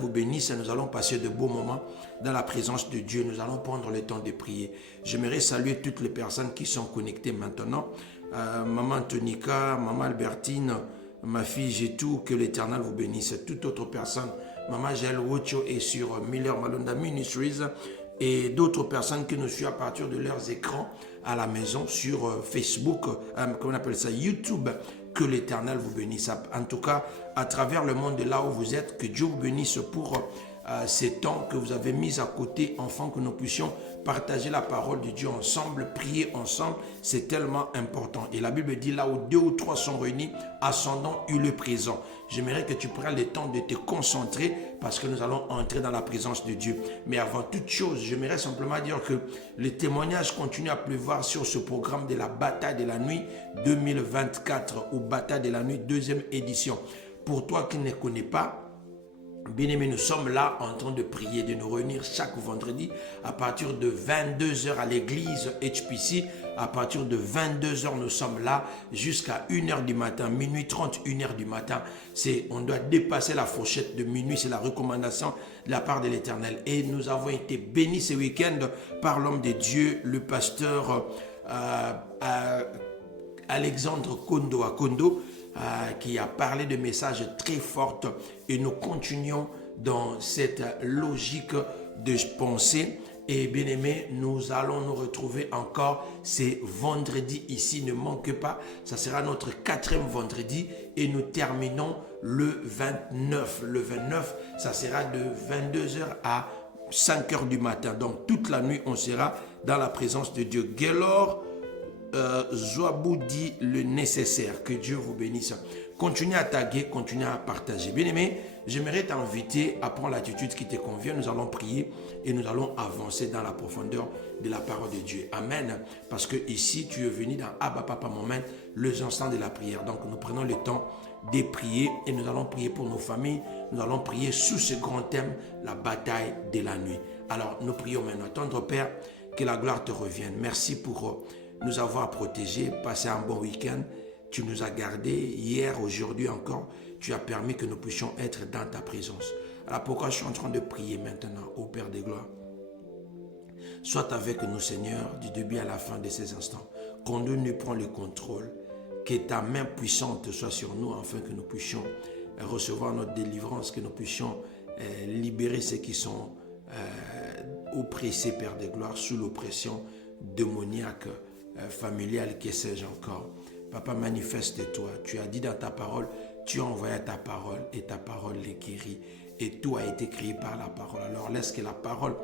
Vous bénisse et nous allons passer de beaux moments dans la présence de Dieu. Nous allons prendre le temps de prier. J'aimerais saluer toutes les personnes qui sont connectées maintenant. Maman Tonika, Maman Albertine, ma fille Jétou, que l'Éternel vous bénisse. Toute autre personne, Maman Jaël Wocho est sur Miller Malonda Ministries et d'autres personnes qui nous suivent à partir de leurs écrans à la maison sur Facebook, comment on appelle ça, YouTube. Que l'Éternel vous bénisse. En tout cas, à travers le monde de là où vous êtes, que Dieu vous bénisse pour ces temps que vous avez mis à côté, afin que nous puissions partager la parole de Dieu ensemble, prier ensemble. C'est tellement important. Et la Bible dit, là où 2 ou 3 sont réunis, ascendant eut le présent. J'aimerais que tu prennes le temps de te concentrer parce que nous allons entrer dans la présence de Dieu. Mais avant toute chose, j'aimerais simplement dire que les témoignages continuent à pleuvoir sur ce programme de la bataille de la nuit 2024 ou bataille de la nuit 2e édition. Pour toi qui ne connais pas, bien-aimés, nous sommes là en train de prier, de nous réunir chaque vendredi à partir de 22h à l'église HPC. À partir de 22h, nous sommes là jusqu'à 1h du matin, minuit 30, 1h du matin. On doit dépasser la fourchette de minuit, c'est la recommandation de la part de l'Éternel. Et nous avons été bénis ce week-end par l'homme de Dieu, le pasteur Alexandre Kondo, qui a parlé de messages très forts et nous continuons dans cette logique de pensée. Et bien aimé, nous allons nous retrouver encore ces vendredis ici, ne manque pas, ça sera notre 4e vendredi et nous terminons le 29. Le 29, ça sera de 22h à 5h du matin. Donc toute la nuit, on sera dans la présence de Dieu. Gaylor Zouabou dit le nécessaire. Que Dieu vous bénisse. Continuez à taguer, continuez à partager. Bien aimé, j'aimerais t'inviter à prendre l'attitude qui te convient. Nous allons prier et nous allons avancer dans la profondeur de la parole de Dieu. Amen. Parce que ici, tu es venu dans Abba Papa Moment, les instants de la prière. Donc, nous prenons le temps de prier et nous allons prier pour nos familles. Nous allons prier sous ce grand thème, la bataille de la nuit. Alors, nous prions maintenant. Tendre Père, que la gloire te revienne. Merci pour nous avoir protégés, passer un bon week-end. Tu nous as gardés hier, aujourd'hui encore. Tu as permis que nous puissions être dans ta présence. Alors pourquoi je suis en train de prier maintenant au Père des gloires? Sois avec nous, Seigneur, du début à la fin de ces instants. Conduis-nous, prends le contrôle. Que ta main puissante soit sur nous afin que nous puissions recevoir notre délivrance, que nous puissions libérer ceux qui sont oppressés, Père des gloires, sous l'oppression démoniaque, familiale, que sais-je encore. Papa, manifeste-toi. Tu as dit dans ta parole, tu as envoyé ta parole et ta parole les guérit. Et tout a été créé par la parole. Alors laisse que la parole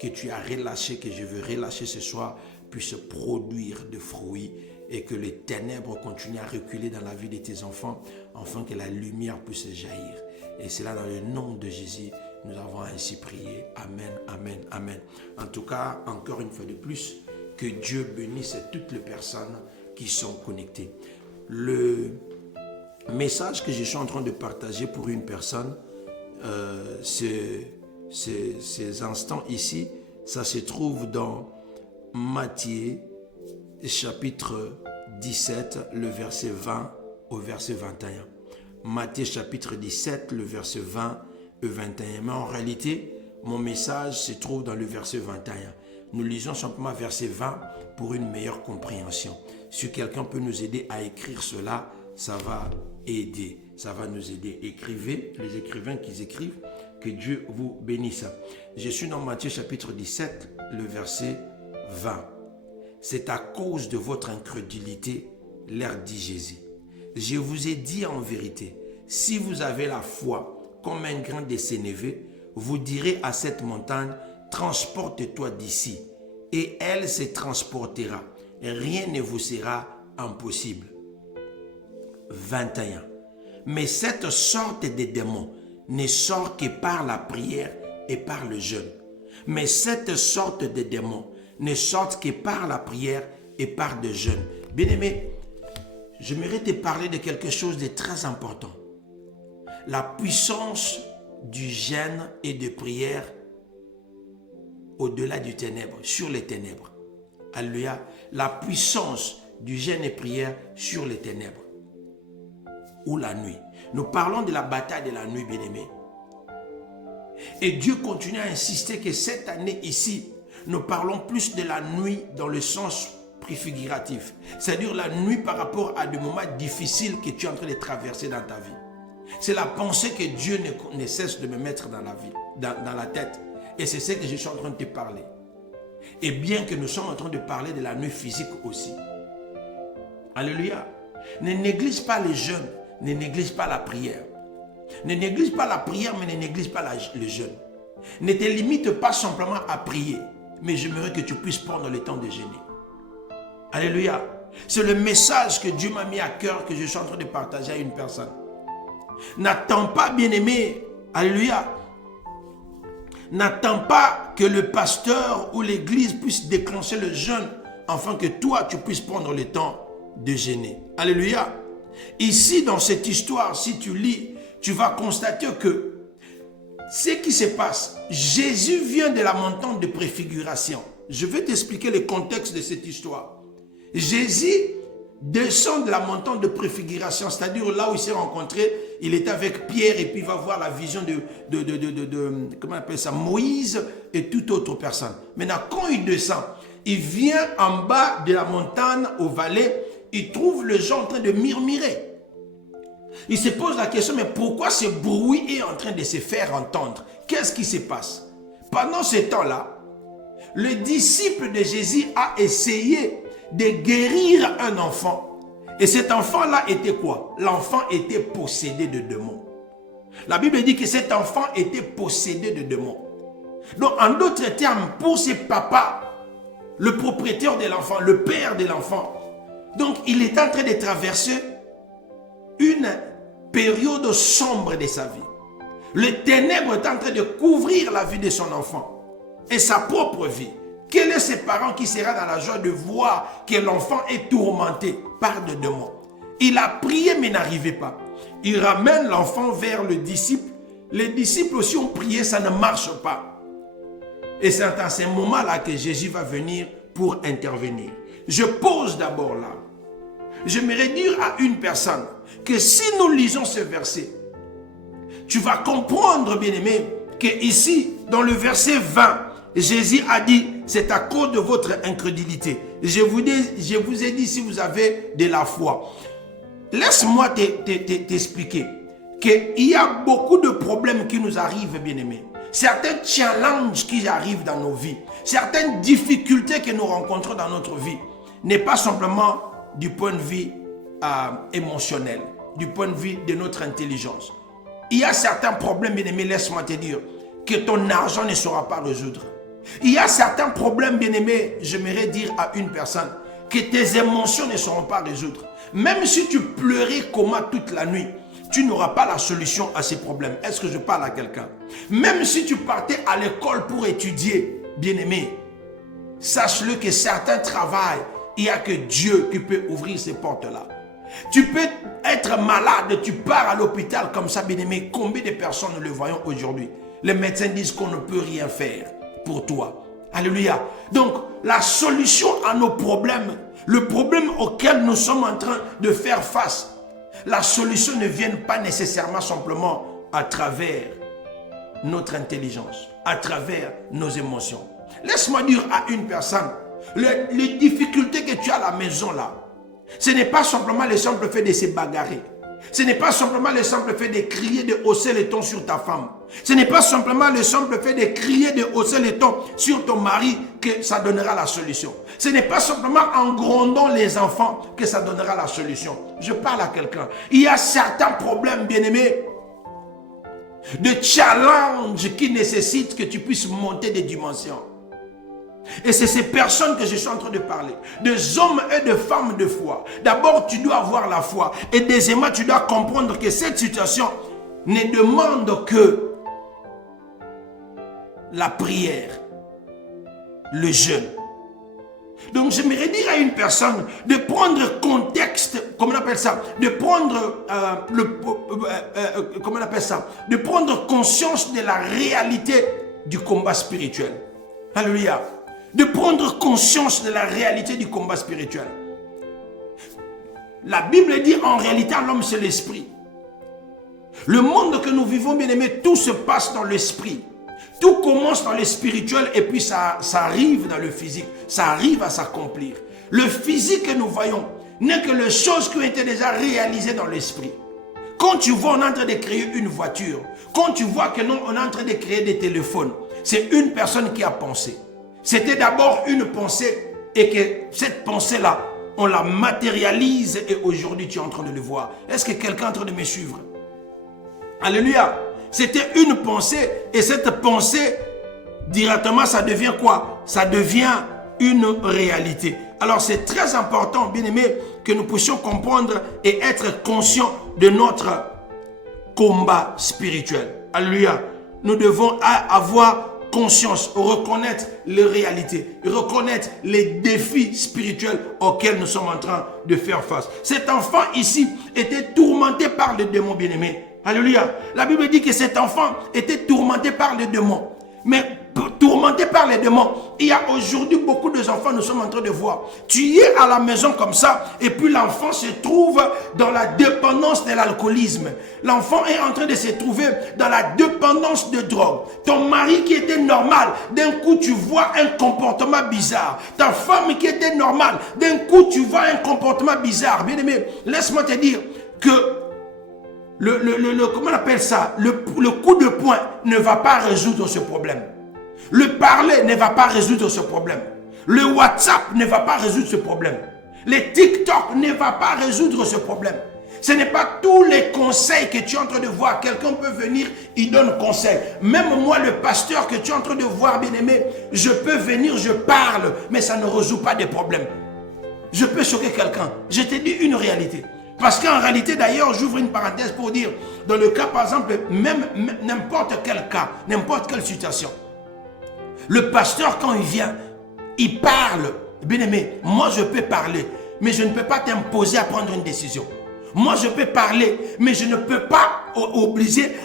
que tu as relâchée, que je veux relâcher ce soir, puisse produire de fruits et que les ténèbres continuent à reculer dans la vie de tes enfants, afin que la lumière puisse jaillir. Et c'est là dans le nom de Jésus, nous avons ainsi prié. Amen, amen, amen. En tout cas, encore une fois de plus, que Dieu bénisse toutes les personnes qui sont connectées. Le message que je suis en train de partager pour une personne, ces instants ici, ça se trouve dans Matthieu chapitre 17, le verset 20 au verset 21. Matthieu chapitre 17, le verset 20 au 21. Mais en réalité, mon message se trouve dans le verset 21. Nous lisons simplement verset 20 pour une meilleure compréhension. Si quelqu'un peut nous aider à écrire cela, ça va aider. Ça va nous aider. Écrivez, les écrivains qui écrivent, que Dieu vous bénisse. Je suis dans Matthieu chapitre 17, le verset 20. C'est à cause de votre incrédulité, leur dit Jésus. Je vous ai dit en vérité, si vous avez la foi comme un grain de sénévé, vous direz à cette montagne, transporte-toi d'ici, et elle se transportera. Rien ne vous sera impossible. 21. Mais cette sorte de démon ne sort que par la prière et par le jeûne. Mais cette sorte de démon ne sort que par la prière et par le jeûne. Bien-aimé, j'aimerais te parler de quelque chose de très important. La puissance du jeûne et de prière au-delà du ténèbre, sur les ténèbres. Alléluia. La puissance du jeûne et prière sur les ténèbres. Ou la nuit. Nous parlons de la bataille de la nuit, bien-aimé. Et Dieu continue à insister que cette année ici, nous parlons plus de la nuit dans le sens préfiguratif. C'est-à-dire la nuit par rapport à des moments difficiles que tu es en train de traverser dans ta vie. C'est la pensée que Dieu ne cesse de me mettre dans la vie, dans la tête. Et c'est ce que je suis en train de te parler. Et bien que nous sommes en train de parler de la nuit physique aussi. Alléluia. Ne néglige pas les jeûnes, ne néglige pas la prière. Ne néglige pas la prière, mais ne néglige pas le jeûne. Ne te limite pas simplement à prier, mais j'aimerais que tu puisses prendre le temps de jeûner. Alléluia. C'est le message que Dieu m'a mis à cœur, que je suis en train de partager à une personne. N'attends pas, bien-aimé, alléluia. N'attends pas que le pasteur ou l'église puisse déclencher le jeûne afin que toi, tu puisses prendre le temps de jeûner. Alléluia. Ici, dans cette histoire, si tu lis, tu vas constater que ce qui se passe, Jésus vient de la montagne de préfiguration. Je vais t'expliquer le contexte de cette histoire. Jésus descend de la montagne de préfiguration, c'est-à-dire là où il s'est rencontré, il était avec Pierre et puis il va voir la vision comment on appelle ça, Moïse et toute autre personne. Maintenant, quand il descend, il vient en bas de la montagne, au valet, il trouve les gens en train de murmurer. Il se pose la question, mais pourquoi ce bruit est en train de se faire entendre? Qu'est-ce qui se passe? Pendant ce temps-là, le disciple de Jésus a essayé de guérir un enfant. Et cet enfant-là était quoi? L'enfant était possédé de démons. La Bible dit que cet enfant était possédé de démons. Donc, en d'autres termes, pour ce papa, le propriétaire de l'enfant, le père de l'enfant, donc il est en train de traverser une période sombre de sa vie. Le ténèbre est en train de couvrir la vie de son enfant et sa propre vie. Quel est ce parent qui sera dans la joie de voir que l'enfant est tourmenté par des démons? Il a prié mais n'arrivait pas. Il ramène l'enfant vers le disciple. Les disciples aussi ont prié, ça ne marche pas. Et c'est à ce moment-là que Jésus va venir pour intervenir. Je pose d'abord là. J'aimerais dire à une personne que si nous lisons ce verset, tu vas comprendre, bien-aimé, que ici, dans le verset 20, Jésus a dit, c'est à cause de votre incrédulité. Je vous ai dit si vous avez de la foi. Laisse-moi t'expliquer qu'il y a beaucoup de problèmes qui nous arrivent, bien-aimés. Certains challenges qui arrivent dans nos vies, certaines difficultés que nous rencontrons dans notre vie, n'est pas simplement du point de vue émotionnel, du point de vue de notre intelligence. Il y a certains problèmes, bien-aimés, laisse-moi te dire, que ton argent ne saura pas résoudre. Il y a certains problèmes, bien-aimés, j'aimerais dire à une personne, que tes émotions ne sauront pas résoudre. Même si tu pleurais comment toute la nuit, tu n'auras pas la solution à ces problèmes. Est-ce que je parle à quelqu'un? Même si tu partais à l'école pour étudier, bien-aimé, sache-le que certains travaillent, il n'y a que Dieu qui peut ouvrir ces portes-là. Tu peux être malade, tu pars à l'hôpital comme ça, bien-aimé. Combien de personnes nous le voyons aujourd'hui? Les médecins disent qu'on ne peut rien faire pour toi. Alléluia. Donc, la solution à nos problèmes, le problème auquel nous sommes en train de faire face, la solution ne vient pas nécessairement simplement à travers notre intelligence, à travers nos émotions. Laisse-moi dire à une personne, les difficultés que tu as à la maison là, ce n'est pas simplement le simple fait de se bagarrer. Ce n'est pas simplement le simple fait de crier, de hausser le ton sur ta femme. Ce n'est pas simplement le simple fait de crier, de hausser le ton sur ton mari que ça donnera la solution. Ce n'est pas simplement en grondant les enfants que ça donnera la solution. Je parle à quelqu'un. Il y a certains problèmes, bien-aimés, de challenge qui nécessitent que tu puisses monter des dimensions. Et c'est ces personnes que je suis en train de parler. Des hommes et des femmes de foi. D'abord, tu dois avoir la foi. Et deuxièmement, tu dois comprendre que cette situation ne demande que la prière, le jeûne. Donc, j'aimerais dire à une personne de prendre contexte, comment on appelle ça, de prendre comment on appelle ça, de prendre conscience de la réalité du combat spirituel. Alléluia. De prendre conscience de la réalité du combat spirituel. La Bible dit en réalité l'homme c'est l'esprit. Le monde que nous vivons, bien aimé, tout se passe dans l'esprit. Tout commence dans le spirituel et puis ça arrive dans le physique. Ça arrive à s'accomplir. Le physique que nous voyons n'est que les choses qui ont été déjà réalisées dans l'esprit. Quand tu vois on est en train de créer une voiture, quand tu vois que non, on est en train de créer des téléphones, c'est une personne qui a pensé. C'était d'abord une pensée et que cette pensée-là, on la matérialise et aujourd'hui tu es en train de le voir. Est-ce que quelqu'un est en train de me suivre? Alléluia. C'était une pensée et cette pensée, directement, ça devient quoi? Ça devient une réalité. Alors c'est très important, bien aimé, que nous puissions comprendre et être conscients de notre combat spirituel. Alléluia. Nous devons avoir conscience, reconnaître les réalités, reconnaître les défis spirituels auxquels nous sommes en train de faire face. Cet enfant ici était tourmenté par le démon, bien aimé. Alléluia. La Bible dit que cet enfant était tourmenté par les démons. Mais tourmenté par les démons, il y a aujourd'hui beaucoup d'enfants, nous sommes en train de voir. Tu es à la maison comme ça, et puis l'enfant se trouve dans la dépendance de l'alcoolisme. L'enfant est en train de se trouver dans la dépendance de drogue. Ton mari qui était normal, d'un coup tu vois un comportement bizarre. Ta femme qui était normale, d'un coup tu vois un comportement bizarre. Bien aimé, laisse-moi te dire que comment on appelle ça? Le coup de poing ne va pas résoudre ce problème. Le parler ne va pas résoudre ce problème. Le WhatsApp ne va pas résoudre ce problème. Les TikTok ne va pas résoudre ce problème. Ce n'est pas tous les conseils que tu es en train de voir. Quelqu'un peut venir, il donne conseil. Même moi, le pasteur que tu es en train de voir, bien-aimé, je peux venir, je parle, mais ça ne résout pas des problèmes. Je peux choquer quelqu'un. Je te dis une réalité. Parce qu'en réalité, d'ailleurs, j'ouvre une parenthèse pour dire, dans le cas, par exemple, même n'importe quel cas, n'importe quelle situation, le pasteur, quand il vient, il parle. Bien aimé, moi je peux parler, mais je ne peux pas t'imposer à prendre une décision. Moi je peux parler, mais je ne peux pas obliger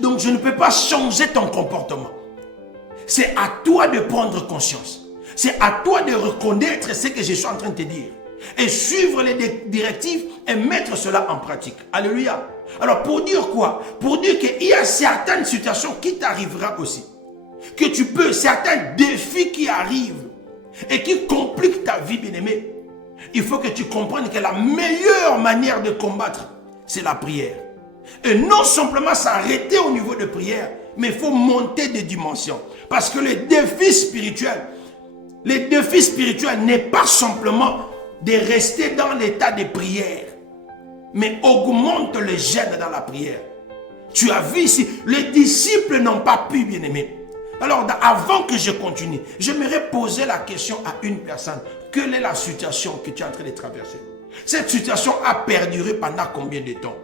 donc je ne peux pas changer ton comportement. C'est à toi de prendre conscience. C'est à toi de reconnaître ce que je suis en train de te dire. Et suivre les directives et mettre cela en pratique. Alléluia. Alors pour dire quoi? Pour dire qu'il y a certaines situations qui t'arriveront aussi. Que tu peux, certains défis qui arrivent et qui compliquent ta vie, bien-aimé. Il faut que tu comprennes que la meilleure manière de combattre, c'est la prière. Et non simplement s'arrêter au niveau de prière, mais il faut monter des dimensions. Parce que les défis spirituels n'est pas simplement de rester dans l'état de prière, mais augmente le gène dans la prière. Tu as vu ici, les disciples n'ont pas pu, bien-aimé. Alors, avant que je continue, j'aimerais poser la question à une personne. Quelle est la situation que tu es en train de traverser? Cette situation a perduré pendant combien de temps?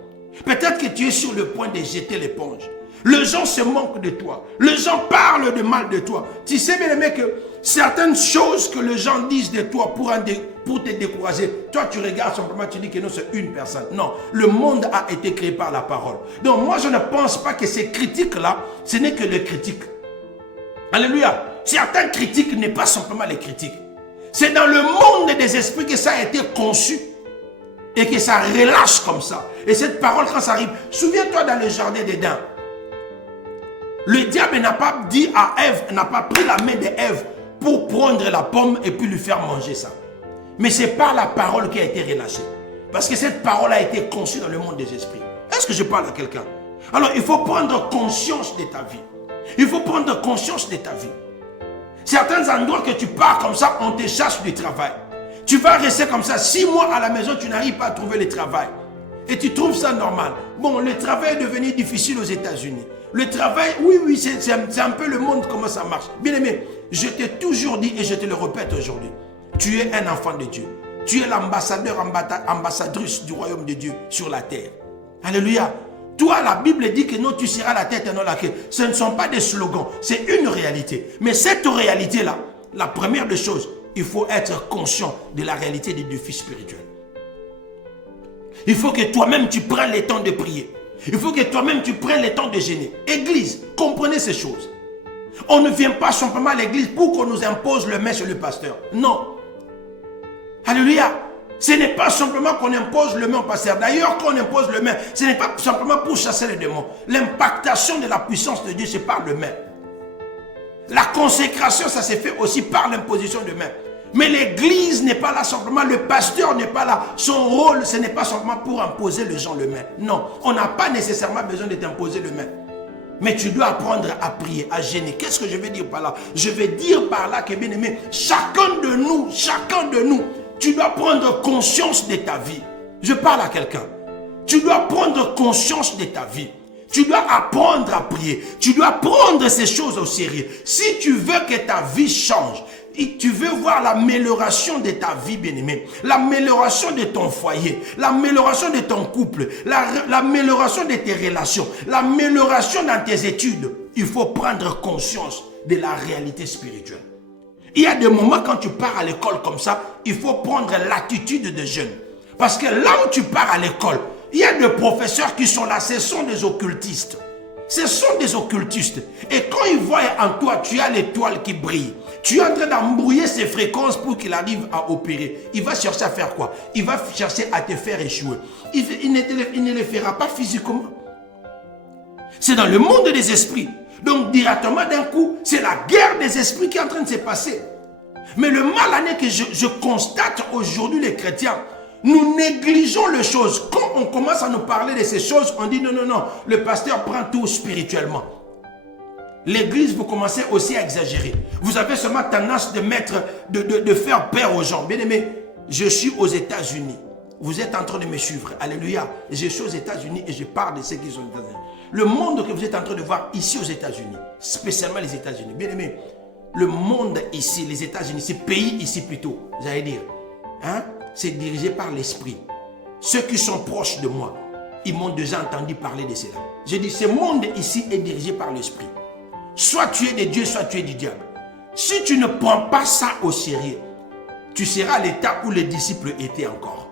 Peut-être que tu es sur le point de jeter l'éponge. Les gens se moquent de toi. Les gens parlent de mal de toi. Tu sais bien, aimé, que certaines choses que les gens disent de toi pour te décourager, toi tu regardes simplement, tu dis que non, c'est une personne. Non, le monde a été créé par la parole. Donc moi, je ne pense pas que ces critiques-là, ce n'est que les critiques. Alléluia. Certaines critiques n'est pas simplement les critiques. C'est dans le monde des esprits que ça a été conçu et que ça relâche comme ça. Et cette parole, quand ça arrive, souviens-toi dans le jardin d'Éden. Le diable n'a pas dit à Ève, n'a pas pris la main d'Ève pour prendre la pomme et puis lui faire manger ça. Mais c'est par la parole qui a été relâchée. Parce que cette parole a été conçue dans le monde des esprits. Est-ce que je parle à quelqu'un? Alors il faut prendre conscience de ta vie. Il faut prendre conscience de ta vie. Certains endroits que tu pars comme ça, on te chasse du travail. Tu vas rester comme ça 6 mois à la maison, tu n'arrives pas à trouver le travail. Et tu trouves ça normal. Bon, le travail est devenu difficile aux États-Unis. Le travail, oui, c'est un peu le monde, comment ça marche. Bien aimé, je t'ai toujours dit et je te le répète aujourd'hui. Tu es un enfant de Dieu. Tu es l'ambassadeur, ambassadrice du royaume de Dieu sur la terre. Alléluia. Toi, la Bible dit que non, tu seras la tête et non la queue. Ce ne sont pas des slogans, c'est une réalité. Mais cette réalité-là, la première des choses, il faut être conscient de la réalité des défis spirituels. Il faut que toi-même tu prennes le temps de prier. Il faut que toi-même tu prennes le temps de jeûner. Église, comprenez ces choses. On ne vient pas simplement à l'église pour qu'on nous impose le main sur le pasteur. Non. Alléluia. Ce n'est pas simplement qu'on impose le main au pasteur. D'ailleurs, quand on impose le main, ce n'est pas simplement pour chasser les démons. L'impactation de la puissance de Dieu, c'est par le main. La consécration, ça s'est fait aussi par l'imposition de mains. Mais l'église n'est pas là simplement, le pasteur n'est pas là. Son rôle, ce n'est pas simplement pour imposer les gens les mains. Non, on n'a pas nécessairement besoin de t'imposer les mains. Mais tu dois apprendre à prier, à gêner. Qu'est-ce que je veux dire par là? Je veux dire par là que, bien aimé, chacun de nous, tu dois prendre conscience de ta vie. Je parle à quelqu'un. Tu dois prendre conscience de ta vie. Tu dois apprendre à prier. Tu dois prendre ces choses au sérieux. Si tu veux que ta vie change, tu veux voir l'amélioration de ta vie, bien-aimé, l'amélioration de ton foyer, l'amélioration de ton couple, l'amélioration de tes relations, l'amélioration dans tes études, il faut prendre conscience de la réalité spirituelle. Il y a des moments quand tu pars à l'école comme ça, il faut prendre l'attitude de jeune. Parce que là où tu pars à l'école, il y a des professeurs qui sont là, ce sont des occultistes. Ce sont des occultistes. Et quand ils voient en toi, tu as l'étoile qui brille. Tu es en train d'embrouiller ses fréquences pour qu'il arrive à opérer. Il va chercher à faire quoi? Il va chercher à te faire échouer. Il ne le fera pas physiquement. C'est dans le monde des esprits. Donc directement d'un coup, c'est la guerre des esprits qui est en train de se passer. Mais le mal année que je constate aujourd'hui les chrétiens, nous négligeons les choses. Quand on commence à nous parler de ces choses, on dit non, non, non, le pasteur prend tout spirituellement. L'église, vous commencez aussi à exagérer. Vous avez seulement tendance de faire peur aux gens. Bien aimé, je suis aux États-Unis. Vous êtes en train de me suivre. Alléluia. Je suis aux États-Unis et je parle de ceux qui sont aux États-Unis. Le monde que vous êtes en train de voir ici aux États-Unis, spécialement les États-Unis. Bien aimé, le monde ici, les États-Unis, ce pays ici plutôt, vous allez dire, hein? C'est dirigé par l'esprit. Ceux qui sont proches de moi, ils m'ont déjà entendu parler de cela. Je dis, ce monde ici est dirigé par l'esprit. Soit tu es de Dieu, soit tu es du diable. Si tu ne prends pas ça au sérieux, tu seras à l'état où les disciples étaient encore.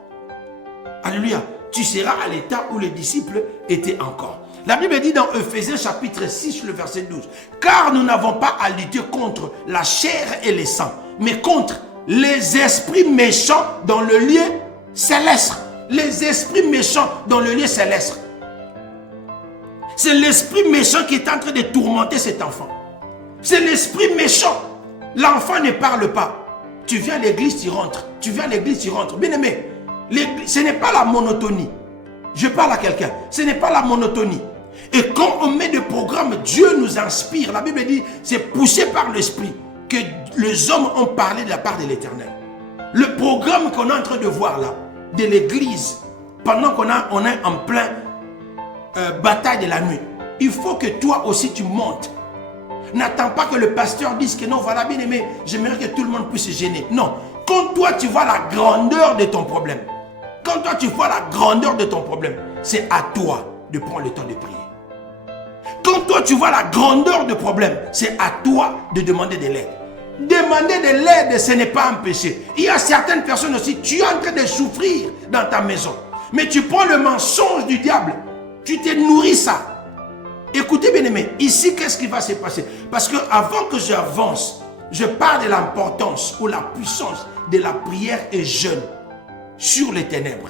Alléluia. Tu seras à l'état où les disciples étaient encore. La Bible dit dans Ephésiens chapitre 6, le verset 12. Car nous n'avons pas à lutter contre la chair et le sang, mais contre les esprits méchants dans le lieu céleste. Les esprits méchants dans le lieu céleste. C'est l'esprit méchant qui est en train de tourmenter cet enfant. C'est l'esprit méchant. L'enfant ne parle pas. Tu viens à l'église, tu rentres. Tu viens à l'église, tu rentres. Bien aimé, ce n'est pas la monotonie. Je parle à quelqu'un. Ce n'est pas la monotonie. Et quand on met des programmes, Dieu nous inspire. La Bible dit, c'est poussé par l'esprit que les hommes ont parlé de la part de l'Éternel. Le programme qu'on est en train de voir là, de l'église, pendant qu'on est en plein bataille de la nuit, il faut que toi aussi tu montes. N'attends pas que le pasteur dise que non, voilà bien aimé, j'aimerais que tout le monde puisse se gêner. Non, quand toi tu vois la grandeur de ton problème, quand toi tu vois la grandeur de ton problème, c'est à toi de prendre le temps de prier. Quand toi tu vois la grandeur du problème, c'est à toi de demander de l'aide. Demander de l'aide, ce n'est pas un péché. Il y a certaines personnes aussi, tu es en train de souffrir dans ta maison, mais tu prends le mensonge du diable, tu te nourris ça. Écoutez bien aimé, ici qu'est-ce qui va se passer? Parce que avant que j'avance, je parle de l'importance ou la puissance de la prière et jeûne sur les ténèbres.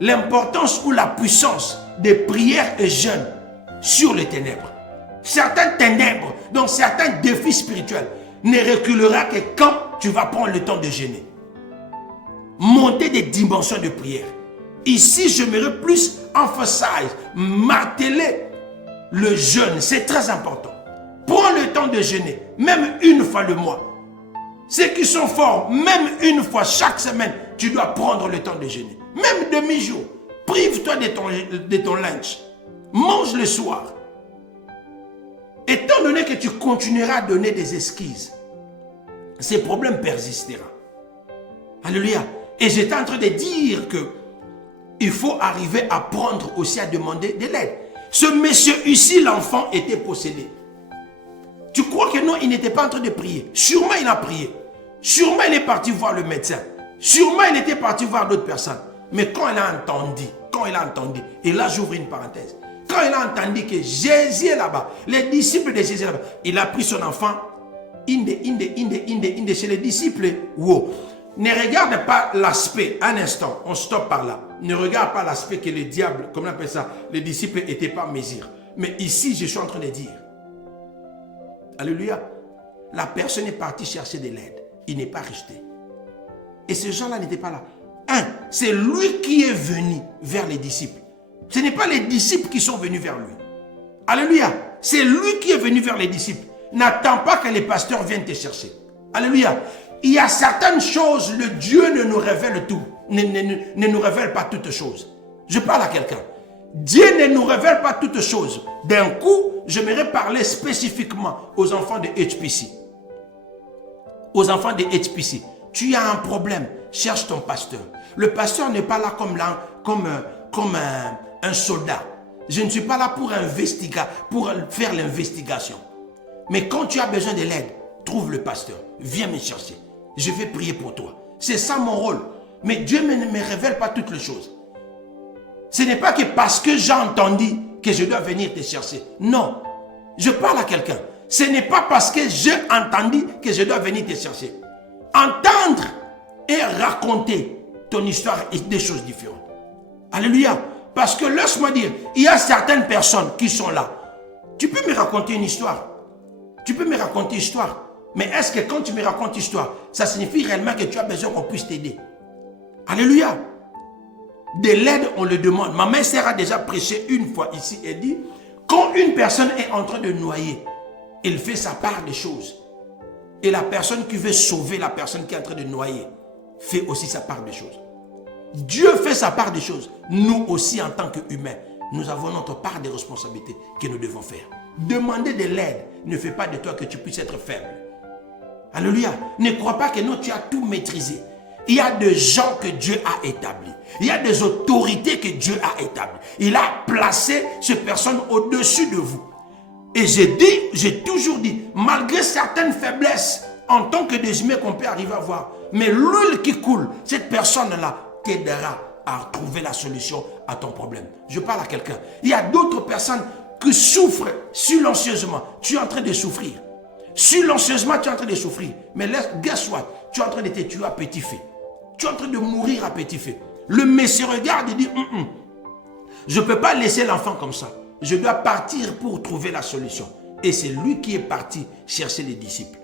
L'importance ou la puissance des prières et jeûnes sur les ténèbres. Certains ténèbres, donc certains défis spirituels, ne reculera que quand tu vas prendre le temps de jeûner. Monter des dimensions de prière. Ici, j'aimerais plus emphasize, marteler le jeûne. C'est très important. Prends le temps de jeûner, même une fois le mois. Ceux qui sont forts, même une fois chaque semaine, tu dois prendre le temps de jeûner. Même demi-jour. Prive-toi de ton lunch. Mange le soir. Étant donné que tu continueras à donner des excuses, ces problèmes persisteront. Alléluia. Et j'étais en train de dire que il faut arriver à prendre aussi à demander de l'aide. Ce monsieur ici, l'enfant, était possédé. Tu crois que non, il n'était pas en train de prier? Sûrement il a prié. Sûrement il est parti voir le médecin. Sûrement il était parti voir d'autres personnes. Mais quand il a entendu, et là j'ouvre une parenthèse, quand il a entendu que Jésus est là-bas, les disciples de Jésus là-bas, il a pris son enfant, chez les disciples, wow. Ne regarde pas l'aspect, un instant, on stoppe par là. Ne regarde pas l'aspect que le diable, comment on appelle ça, les disciples n'étaient pas mesures. Mais ici, je suis en train de dire, Alléluia. La personne est partie chercher de l'aide. Il n'est pas resté. Et ces gens-là n'étaient pas là. C'est lui qui est venu vers les disciples. Ce n'est pas les disciples qui sont venus vers lui. Alléluia. C'est lui qui est venu vers les disciples. N'attends pas que les pasteurs viennent te chercher. Alléluia. Il y a certaines choses, le Dieu ne nous révèle tout. Ne nous révèle pas toutes choses. Je parle à quelqu'un. Dieu ne nous révèle pas toutes choses. D'un coup, j'aimerais parler spécifiquement aux enfants de HPC. Aux enfants de HPC. Tu as un problème, cherche ton pasteur. Le pasteur n'est pas là comme un soldat. Je ne suis pas là pour investiguer, pour faire l'investigation. Mais quand tu as besoin de l'aide, trouve le pasteur. Viens me chercher. Je vais prier pour toi. C'est ça mon rôle. Mais Dieu ne me révèle pas toutes les choses. Ce n'est pas que parce que j'ai entendu que je dois venir te chercher. Non. Je parle à quelqu'un. Ce n'est pas parce que j'ai entendu que je dois venir te chercher. Entendre et raconter ton histoire est des choses différentes. Alléluia. Parce que laisse-moi dire, il y a certaines personnes qui sont là. Tu peux me raconter une histoire. Tu peux me raconter une histoire. Mais est-ce que quand tu me racontes une histoire, ça signifie réellement que tu as besoin qu'on puisse t'aider? Alléluia. De l'aide, on le demande. Ma mère Sarah a déjà prêché une fois ici. Elle dit, quand une personne est en train de noyer, elle fait sa part des choses. Et la personne qui veut sauver la personne qui est en train de noyer, fait aussi sa part des choses. Dieu fait sa part des choses. Nous aussi, en tant qu'humains, nous avons notre part des responsabilités que nous devons faire. Demander de l'aide ne fait pas de toi que tu puisses être faible. Alléluia. Ne crois pas que non, tu as tout maîtrisé. Il y a des gens que Dieu a établis. Il y a des autorités que Dieu a établies. Il a placé ces personnes au-dessus de vous. Et j'ai toujours dit, malgré certaines faiblesses, en tant que des humains qu'on peut arriver à voir, mais l'huile qui coule, cette personne-là t'aidera à trouver la solution à ton problème. Je parle à quelqu'un. Il y a d'autres personnes qui souffrent silencieusement. Tu es en train de souffrir. Silencieusement, tu es en train de souffrir. Mais guess what? Tu es en train de te tuer à petit feu. Tu es en train de mourir à petit feu. Le monsieur regarde et dit, je ne peux pas laisser l'enfant comme ça. Je dois partir pour trouver la solution. Et c'est lui qui est parti chercher les disciples.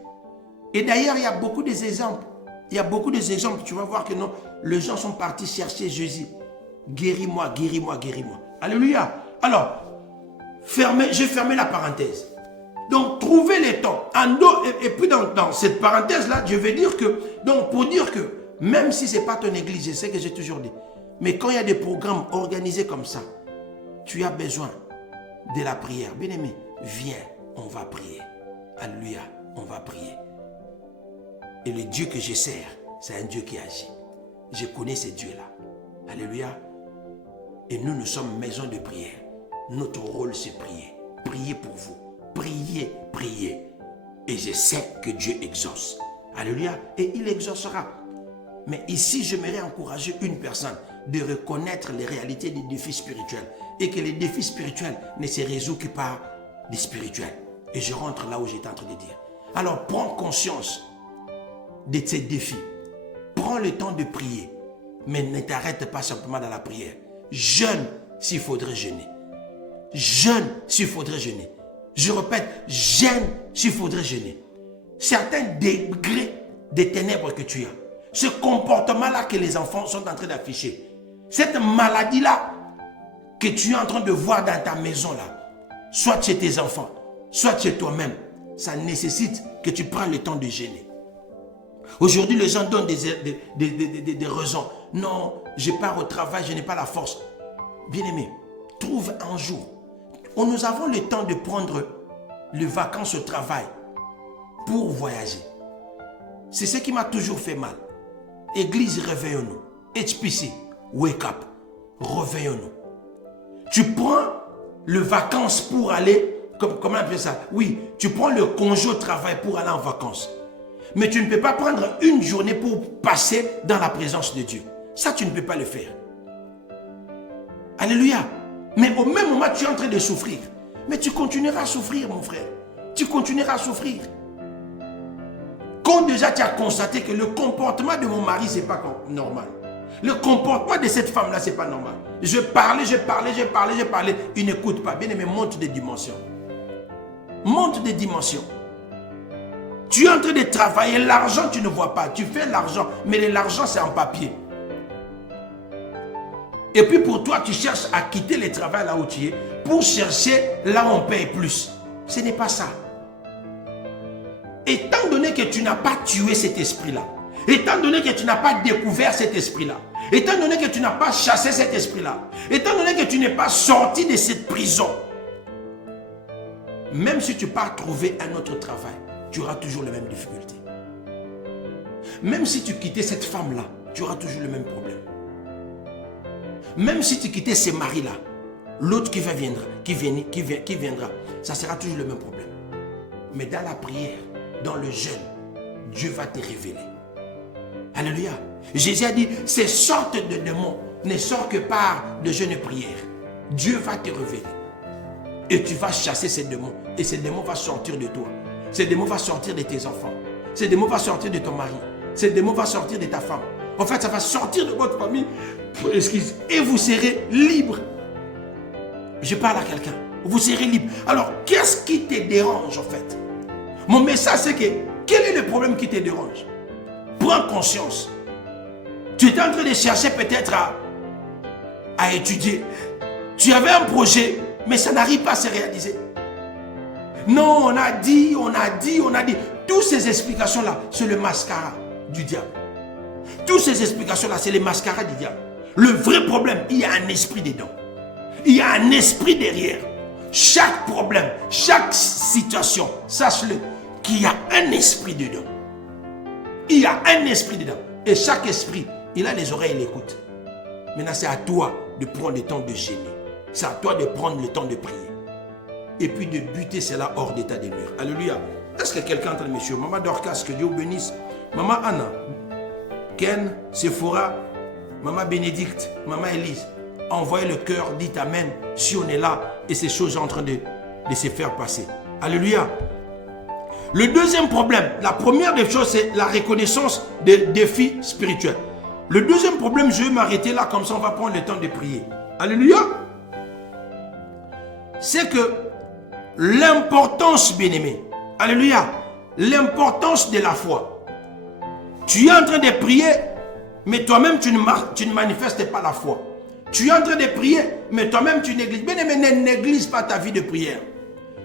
Et d'ailleurs, il y a beaucoup d'exemples. Il y a beaucoup d'exemples. Tu vas voir que non, les gens sont partis chercher Jésus. Guéris-moi, guéris-moi, guéris-moi. Alléluia. Alors, j'ai fermé la parenthèse. Donc, trouvez les temps. Et puis, dans cette parenthèse-là, je vais dire que, donc, pour dire que, même si ce n'est pas ton église, je sais que j'ai toujours dit, mais quand il y a des programmes organisés comme ça, tu as besoin de la prière. Bien-aimé, viens, on va prier. Alléluia, on va prier. Et le Dieu que je sers, c'est un Dieu qui agit. Je connais ce Dieu-là. Alléluia. Et nous sommes maison de prière. Notre rôle, c'est prier. Prier pour vous. Priez, priez. Et je sais que Dieu exauce. Alléluia. Et il exaucera. Mais ici, j'aimerais encourager une personne de reconnaître les réalités des défis spirituels. Et que les défis spirituels ne se résolvent que par des spirituels. Et je rentre là où j'étais en train de dire. Alors, prends conscience de ces défis. Prends le temps de prier. Mais ne t'arrête pas simplement dans la prière. Jeûne s'il faudrait jeûner. Jeûne s'il faudrait jeûner. Je répète, jeûne s'il faudrait jeûner. Certains degrés de ténèbres que tu as, ce comportement-là que les enfants sont en train d'afficher, cette maladie-là que tu es en train de voir dans ta maison-là, soit chez tes enfants, soit chez toi-même, ça nécessite que tu prennes le temps de jeûner. Aujourd'hui, les gens donnent des raisons. Non, je pars au travail, je n'ai pas la force. Bien-aimé, trouve un jour. Nous avons le temps de prendre les vacances au travail pour voyager. C'est ce qui m'a toujours fait mal. Église, réveillons-nous. HPC, wake up. Réveillons-nous. Tu prends les vacances pour aller, comment on appelle ça? Oui, tu prends le congé au travail pour aller en vacances. Mais tu ne peux pas prendre une journée pour passer dans la présence de Dieu. Ça, tu ne peux pas le faire. Alléluia. Mais au même moment, tu es en train de souffrir. Mais tu continueras à souffrir, mon frère. Tu continueras à souffrir. Quand déjà tu as constaté que le comportement de mon mari, ce n'est pas normal. Le comportement de cette femme-là, ce n'est pas normal. Je parlais. Il n'écoute pas. Bien aimé, monte des dimensions. Monte des dimensions. Tu es en train de travailler, l'argent tu ne vois pas. Tu fais l'argent, mais l'argent c'est en papier. Et puis pour toi, tu cherches à quitter le travail là où tu es pour chercher là où on paye plus. Ce n'est pas ça. Étant donné que tu n'as pas tué cet esprit-là, étant donné que tu n'as pas découvert cet esprit-là, étant donné que tu n'as pas chassé cet esprit-là, étant donné que tu n'es pas sorti de cette prison, même si tu pars trouver un autre travail, tu auras toujours les mêmes difficultés. Même si tu quittais cette femme-là, tu auras toujours le même problème. Même si tu quittais ce mari-là, l'autre qui viendra, ça sera toujours le même problème. Mais dans la prière, dans le jeûne, Dieu va te révéler. Alléluia. Jésus a dit, ces sortes de démons ne sortent que par de jeûne et prière. Dieu va te révéler. Et tu vas chasser ces démons. Et ces démons vont sortir de toi. Ces démons vont sortir de tes enfants. Ces démons vont sortir de ton mari. Ces démons vont sortir de ta femme. En fait, ça va sortir de votre famille. Et vous serez libre. Je parle à quelqu'un. Vous serez libre. Alors, qu'est-ce qui te dérange en fait? Mon message, c'est que, quel est le problème qui te dérange? Prends conscience. Tu étais en train de chercher peut-être à étudier. Tu avais un projet, mais ça n'arrive pas à se réaliser. Non, on a dit. Toutes ces explications-là, c'est le mascara du diable. Toutes ces explications-là, c'est le mascara du diable. Le vrai problème, il y a un esprit dedans. Il y a un esprit derrière. Chaque problème, chaque situation, sache-le, qu'il y a un esprit dedans. Il y a un esprit dedans. Et chaque esprit, il a les oreilles et l'écoute. Maintenant, c'est à toi de prendre le temps de gêner. C'est à toi de prendre le temps de prier. Et puis de buter cela hors d'état des murs. Alléluia. Est-ce que quelqu'un entend, monsieur? Maman Dorcas, que Dieu vous bénisse. Maman Anna, Ken, Sephora, Maman Bénédicte, Maman Élise. Envoyez le cœur, dites Amen. Si on est là et ces choses sont en train de se faire passer. Alléluia. Le deuxième problème, la première des choses, c'est la reconnaissance des défis spirituels. Le deuxième problème, je vais m'arrêter là, comme ça on va prendre le temps de prier. Alléluia. C'est que l'importance, bien-aimé, alléluia, l'importance de la foi. Tu es en train de prier, mais toi-même tu ne manifestes pas la foi. Tu es en train de prier, mais toi-même tu négliges. Bien-aimé, ne néglige pas ta vie de prière.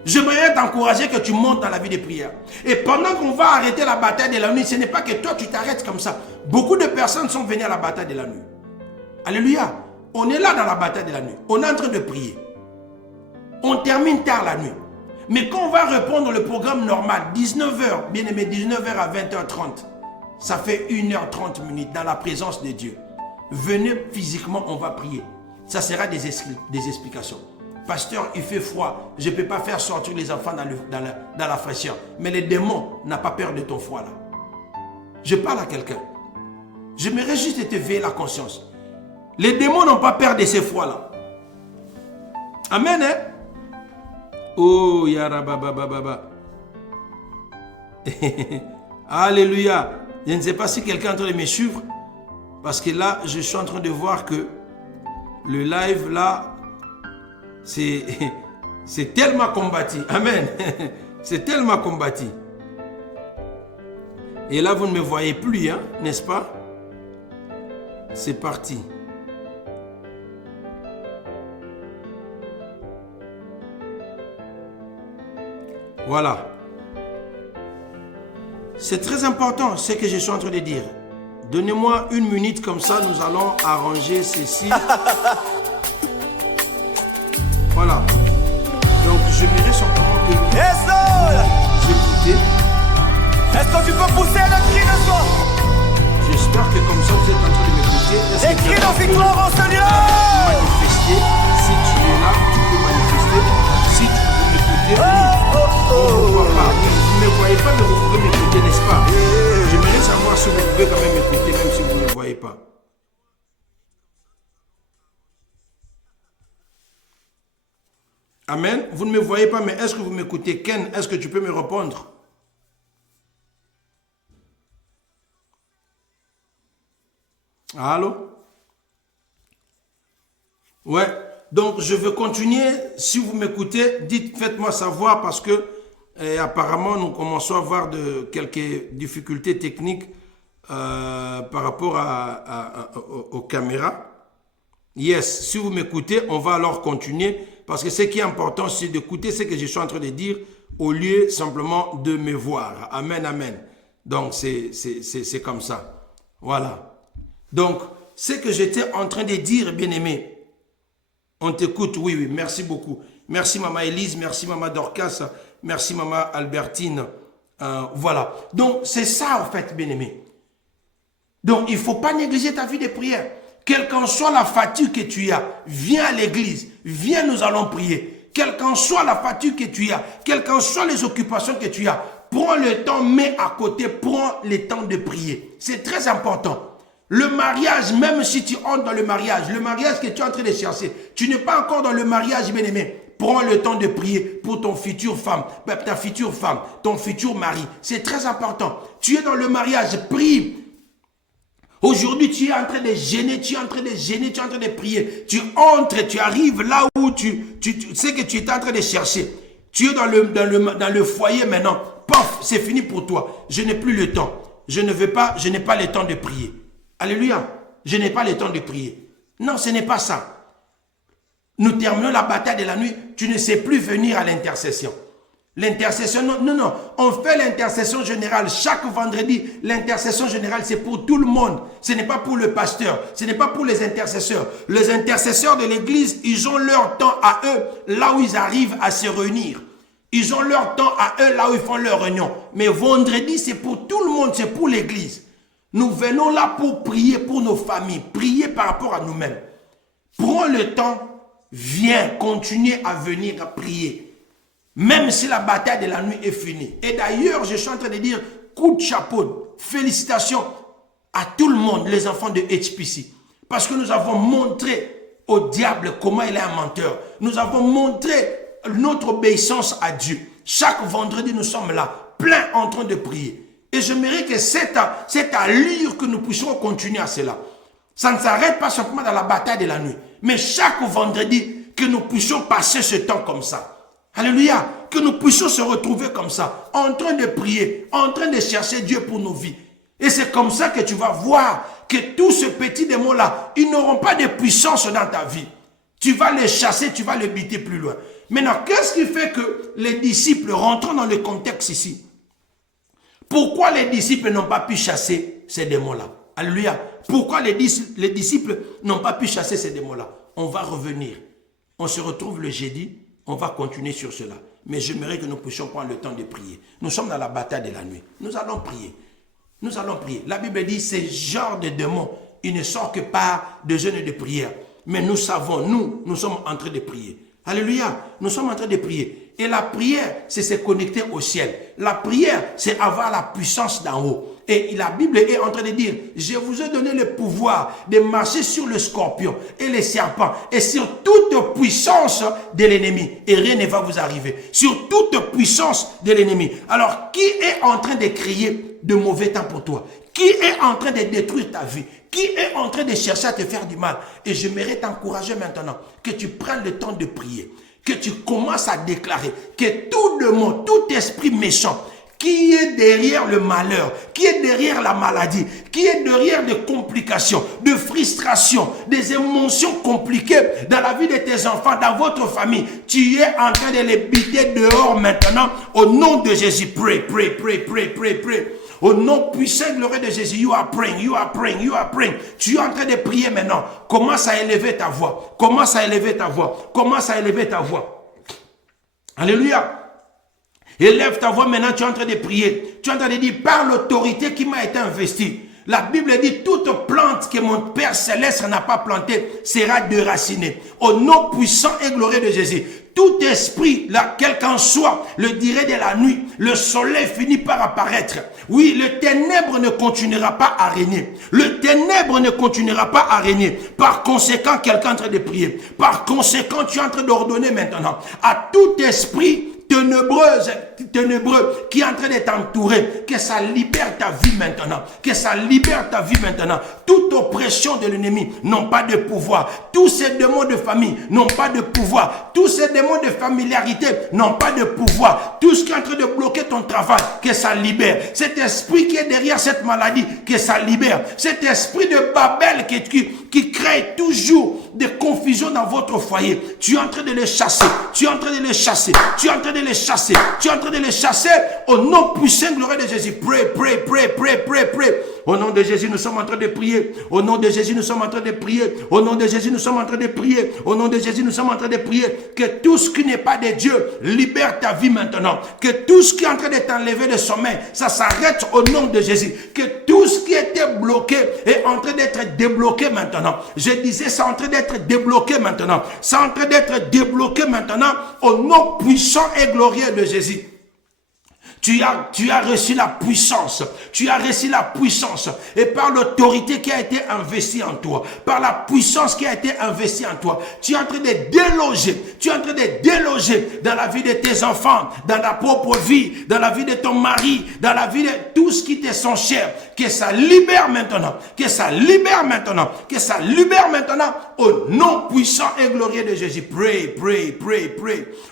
J'aimerais t'encourager que tu montes dans la vie de prière. Et pendant qu'on va arrêter la bataille de la nuit, ce n'est pas que toi tu t'arrêtes comme ça. Beaucoup de personnes sont venues à la bataille de la nuit. Alléluia. On est là dans la bataille de la nuit. On est en train de prier. On termine tard la nuit. Mais quand on va reprendre le programme normal, 19h, bien aimé, 19h à 20h30, ça fait 1h30 minutes dans la présence de Dieu. Venez physiquement, on va prier. Ça sera des explications. Pasteur, il fait froid. Je ne peux pas faire sortir les enfants dans la fraîcheur. Mais les démons n'ont pas peur de ton froid là. Je parle à quelqu'un. J'aimerais juste te veiller la conscience. Les démons n'ont pas peur de ces froids là. Amen, hein? Oh, yarababababa. Alléluia. Je ne sais pas si quelqu'un est en train de me suivre. Parce que là, je suis en train de voir que le live là, c'est tellement combattu. Amen. C'est tellement combattu. Et là, vous ne me voyez plus, hein, n'est-ce pas? C'est parti. Voilà. C'est très important ce que je suis en train de dire. Donnez-moi 1 minute comme ça, nous allons arranger ceci. Voilà. Donc, je m'irai simplement que vous écoutez. Est-ce que tu peux pousser le cri de joie? J'espère que comme ça, vous êtes en train de m'écouter. Et cri de victoire au Seigneur! Manifester. Si tu es là, tu peux manifester. Si tu veux m'écouter, on ne voit pas. Vous ne me voyez pas, mais vous pouvez m'écouter, n'est-ce pas? J'aimerais savoir si vous pouvez quand même m'écouter, même si vous ne me voyez pas. Amen. Vous ne me voyez pas, mais est-ce que vous m'écoutez? Ken, est-ce que tu peux me répondre? Allô? Ouais. Donc, je veux continuer. Si vous m'écoutez, dites, faites-moi savoir parce que Et apparemment, nous commençons à avoir quelques difficultés techniques par rapport aux caméras. Yes, si vous m'écoutez, on va alors continuer. Parce que ce qui est important, c'est d'écouter ce que je suis en train de dire au lieu simplement de me voir. Amen, amen. Donc, c'est comme ça. Voilà. Donc, ce que j'étais en train de dire, bien-aimé, on t'écoute, oui, oui, merci beaucoup. Merci, Maman Élise, merci, Maman Dorcas, merci, Maman Albertine. Voilà. Donc, c'est ça, en fait, bien-aimé. Donc, il ne faut pas négliger ta vie de prière. Quelle qu'en soit la fatigue que tu as, viens à l'église, viens, nous allons prier. Quelle qu'en soit la fatigue que tu as, quelles qu'en soient les occupations que tu as, prends le temps, mets à côté, prends le temps de prier. C'est très important. Le mariage, même si tu entres dans le mariage que tu es en train de chercher, tu n'es pas encore dans le mariage, bien-aimé. Prends le temps de prier pour ton future femme, ta future femme, ton futur mari. C'est très important. Tu es dans le mariage, prie. Aujourd'hui, tu es en train de gêner, tu es en train de prier. Tu entres, tu arrives là où tu sais que tu étais en train de chercher. Tu es dans le foyer maintenant. Pof, c'est fini pour toi. Je n'ai plus le temps. Je n'ai pas le temps de prier. Alléluia. Je n'ai pas le temps de prier. Non, ce n'est pas ça. Nous terminons la bataille de la nuit. Tu ne sais plus venir à l'intercession. L'intercession, non. On fait l'intercession générale. Chaque vendredi, l'intercession générale, c'est pour tout le monde. Ce n'est pas pour le pasteur. Ce n'est pas pour les intercesseurs. Les intercesseurs de l'église, ils ont leur temps à eux, là où ils arrivent à se réunir. Ils ont leur temps à eux, là où ils font leur réunion. Mais vendredi, c'est pour tout le monde, c'est pour l'église. Nous venons là pour prier pour nos familles, prier par rapport à nous-mêmes. Prends le temps, viens continuer à venir à prier. Même si la bataille de la nuit est finie. Et d'ailleurs, je suis en train de dire, coup de chapeau, félicitations à tout le monde, les enfants de HPC. Parce que nous avons montré au diable comment il est un menteur. Nous avons montré notre obéissance à Dieu. Chaque vendredi, nous sommes là, plein en train de prier. Et j'aimerais que cette allure que nous puissions continuer à cela. Ça ne s'arrête pas simplement dans la bataille de la nuit. Mais chaque vendredi, que nous puissions passer ce temps comme ça. Alléluia. Que nous puissions se retrouver comme ça. En train de prier. En train de chercher Dieu pour nos vies. Et c'est comme ça que tu vas voir que tous ces petits démons-là, ils n'auront pas de puissance dans ta vie. Tu vas les chasser, tu vas les buter plus loin. Maintenant, qu'est-ce qui fait que les disciples, rentrant dans le contexte ici, pourquoi les disciples n'ont pas pu chasser ces démons-là? Alléluia. Pourquoi les disciples n'ont pas pu chasser ces démons-là? On va revenir. On se retrouve le jeudi. On va continuer sur cela. Mais j'aimerais que nous puissions prendre le temps de prier. Nous sommes dans la bataille de la nuit. Nous allons prier. Nous allons prier. La Bible dit, ces genres de démons, ils ne sortent que par de jeûnes et de prières. Mais nous savons, nous sommes en train de prier. Alléluia. Nous sommes en train de prier. Et la prière, c'est se connecter au ciel. La prière, c'est avoir la puissance d'en haut. Et la Bible est en train de dire, je vous ai donné le pouvoir de marcher sur le scorpion et les serpents et sur toute puissance de l'ennemi. Et rien ne va vous arriver. Sur toute puissance de l'ennemi. Alors, qui est en train de crier de mauvais temps pour toi? Qui est en train de détruire ta vie? Qui est en train de chercher à te faire du mal? Et j'aimerais t'encourager maintenant que tu prennes le temps de prier. Que tu commences à déclarer que tout démon, tout esprit méchant qui est derrière le malheur, qui est derrière la maladie, qui est derrière des complications, de frustrations, des émotions compliquées dans la vie de tes enfants, dans votre famille, tu es en train de les buter dehors maintenant au nom de Jésus. Pray. Au nom puissant et glorieux de Jésus, you are praying. Tu es en train de prier maintenant. Commence à élever ta voix. Commence à élever ta voix. Alléluia. Élève ta voix maintenant, tu es en train de prier. Tu es en train de dire, par l'autorité qui m'a été investie. La Bible dit, toute plante que mon Père Céleste n'a pas plantée sera déracinée. Au nom puissant et glorieux de Jésus. Tout esprit, là, quel qu'en soit, le dirait de la nuit, le soleil finit par apparaître. Oui, le ténèbre ne continuera pas à régner. Le ténèbre ne continuera pas à régner. Par conséquent, quelqu'un est en train de prier. Par conséquent, tu es en train d'ordonner maintenant à tout esprit ténébreux qui est en train de t'entourer, que ça libère ta vie maintenant, que ça libère ta vie maintenant. Toute oppression de l'ennemi n'ont pas de pouvoir. Tous ces démons de famille n'ont pas de pouvoir. Tous ces démons de familiarité n'ont pas de pouvoir. Tout ce qui est en train de bloquer ton travail, que ça libère. Cet esprit qui est derrière cette maladie, que ça libère. Cet esprit de Babel qui crée toujours des confusions dans votre foyer. Tu es en train de les chasser. Tu es en train de les chasser. Tu es en train de les chasser. Tu es en train de les chasser au nom puissant glorieux de Jésus. Pray. Au nom de Jésus, nous sommes en train de prier. Au nom de Jésus, nous sommes en train de prier. Au nom de Jésus, nous sommes en train de prier. Au nom de Jésus, nous sommes en train de prier. Que tout ce qui n'est pas de Dieu libère ta vie maintenant. Que tout ce qui est en train de t'enlever de sommeil, ça s'arrête au nom de Jésus. Que tout ce qui était bloqué est en train d'être débloqué maintenant. Je disais, c'est en train d'être débloqué maintenant. C'est en train d'être débloqué maintenant au nom puissant et glorieux de Jésus. Tu as reçu la puissance. Tu as reçu la puissance. Et par l'autorité qui a été investie en toi, par la puissance qui a été investie en toi, tu es en train de déloger. Tu es en train de déloger dans la vie de tes enfants, dans ta propre vie, dans la vie de ton mari, dans la vie de tout ce qui te sont chers. Que ça libère maintenant. Que ça libère maintenant. Que ça libère maintenant au nom puissant et glorieux de Jésus. Pray.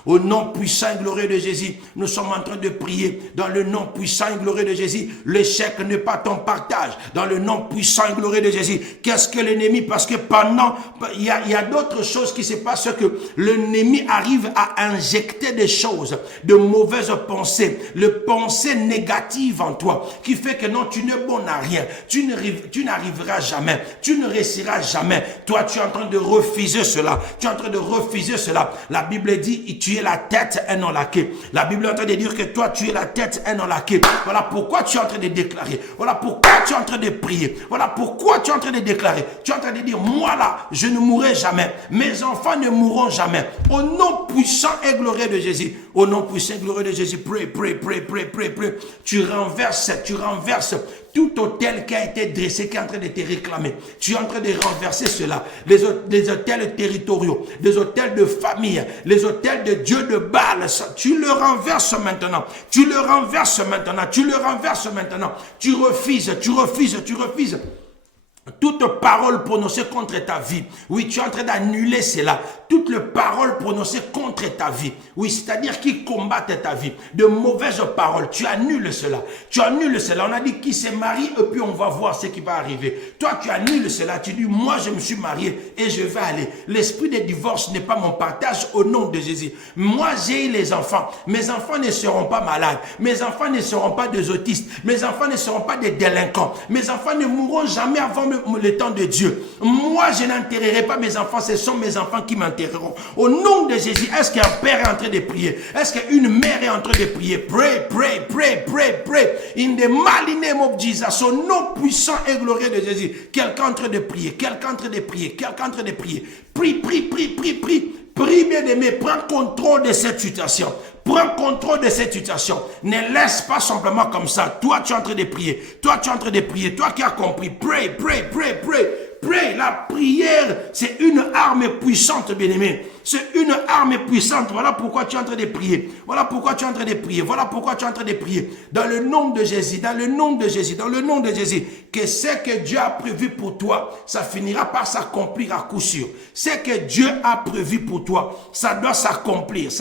Au nom puissant et glorieux de Jésus, nous sommes en train de prier. Dans le nom puissant et glorieux de Jésus, l'échec n'est pas ton partage. Dans le nom puissant et glorieux de Jésus, qu'est-ce que l'ennemi? Parce que pendant, il y a d'autres choses qui se passent, que l'ennemi arrive à injecter des choses, de mauvaises pensées, le pensée négative en toi, qui fait que non, tu n'es bon à rien, tu n'arriveras jamais, tu ne réussiras jamais. Toi, tu es en train de refuser cela, tu es en train de refuser cela. La Bible dit, tu es la tête et non la queue. La Bible est en train de dire que toi, tu es la tête et non la queue. Voilà pourquoi tu es en train de déclarer. Voilà pourquoi tu es en train de prier. Voilà pourquoi tu es en train de déclarer. Tu es en train de dire, moi là, je ne mourrai jamais. Mes enfants ne mourront jamais. Au nom puissant et glorieux de Jésus. Au nom puissant et glorieux de Jésus. Pray. Tu renverses tout hôtel qui a été dressé, qui est en train de te réclamer. Tu es en train de renverser cela. Les hôtels territoriaux, les hôtels de famille, les hôtels de Dieu de Baal, tu le renverses maintenant. Tu le renverses maintenant. Tu refuses. Toute parole prononcée contre ta vie. Oui, tu es en train d'annuler cela. Toute parole prononcée contre ta vie. Oui, c'est-à-dire qui combattent ta vie. De mauvaises paroles. Tu annules cela. On a dit qui se marie et puis on va voir ce qui va arriver. Toi, tu annules cela. Tu dis, moi, je me suis marié et je vais aller. L'esprit de divorce n'est pas mon partage au nom de Jésus. Moi, j'ai eu les enfants. Mes enfants ne seront pas malades. Mes enfants ne seront pas des autistes. Mes enfants ne seront pas des délinquants. Mes enfants ne mourront jamais avant le temps de Dieu. Moi, je n'enterrerai pas mes enfants, ce sont mes enfants qui m'enterreront. Au nom de Jésus, est-ce qu'un père est en train de prier? Est-ce qu'une mère est en train de prier? Pray. In the mighty name of Jesus, au nom puissant et glorieux de Jésus. Quelqu'un en train de prier, Prie, bien-aimé, prends contrôle de cette situation. Ne laisse pas simplement comme ça. Toi, tu es en train de prier. Toi qui as compris. Pray. La prière, c'est une arme puissante, bien-aimé. C'est une arme puissante. Voilà pourquoi tu es en train de prier. Dans le nom de Jésus. Que ce que Dieu a prévu pour toi, ça finira par s'accomplir à coup sûr. Ce que Dieu a prévu pour toi, ça doit s'accomplir.